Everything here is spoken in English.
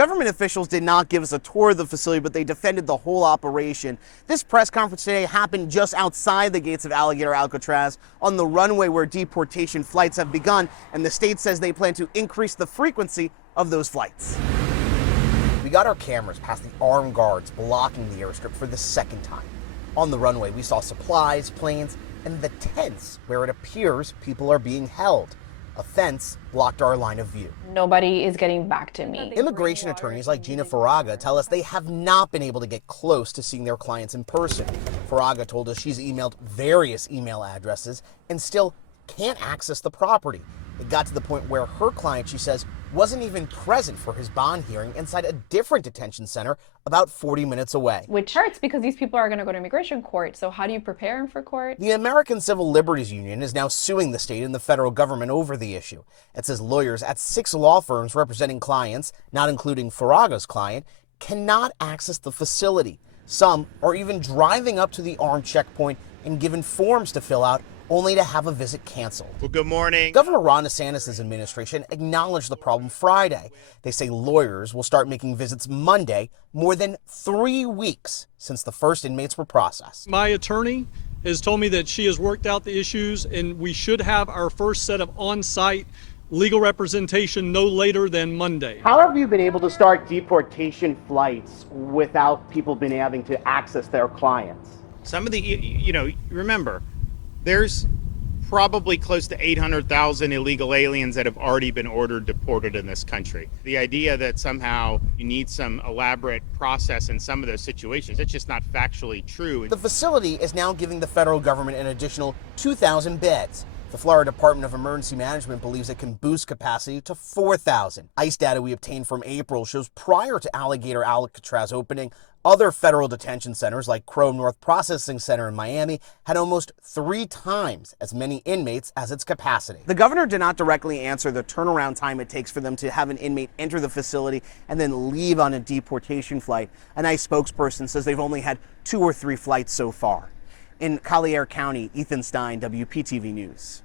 Government officials did not give us a tour of the facility, but they defended the whole operation. This press conference today happened just outside the gates of Alligator Alcatraz on the runway where deportation flights have begun, and the state says they plan to increase the frequency of those flights. We got our cameras past the armed guards blocking the airstrip for the second time. On the runway, we saw supplies, planes, and the tents where it appears people are being held. A fence blocked our line of view. Nobody is getting back to me. Immigration attorneys like Gina Farraga tell us they have not been able to get close to seeing their clients in person. Farraga told us she's emailed various email addresses and still can't access the property. It got to the point where her client, she says, wasn't even present for his bond hearing inside a different detention center about 40 minutes away. Which hurts because these people are going to go to immigration court. So how do you prepare them for court? The American Civil Liberties Union is now suing the state and the federal government over the issue. It says lawyers at 6 law firms representing clients, not including Farraga's client, cannot access the facility. Some are even driving up to the armed checkpoint and given forms to fill out only to have a visit canceled. Well, good morning. Governor Ron DeSantis' administration acknowledged the problem Friday. They say lawyers will start making visits Monday, more than 3 weeks since the first inmates were processed. My attorney has told me that she has worked out the issues and we should have our first set of on-site legal representation no later than Monday. How have you been able to start deportation flights without people being able to access their clients? Some of the, remember, there's probably close to 800,000 illegal aliens that have already been ordered deported in this country. The idea that somehow you need some elaborate process in some of those situations, that's just not factually true. The facility is now giving the federal government an additional 2,000 beds. The Florida Department of Emergency Management believes it can boost capacity to 4,000. ICE data we obtained from April shows prior to Alligator Alcatraz opening, other federal detention centers like Crow North Processing Center in Miami had almost 3 times as many inmates as its capacity. The governor did not directly answer the turnaround time it takes for them to have an inmate enter the facility and then leave on a deportation flight. An ICE spokesperson says they've only had 2 or 3 flights so far. In Collier County, Ethan Stein, WPTV News.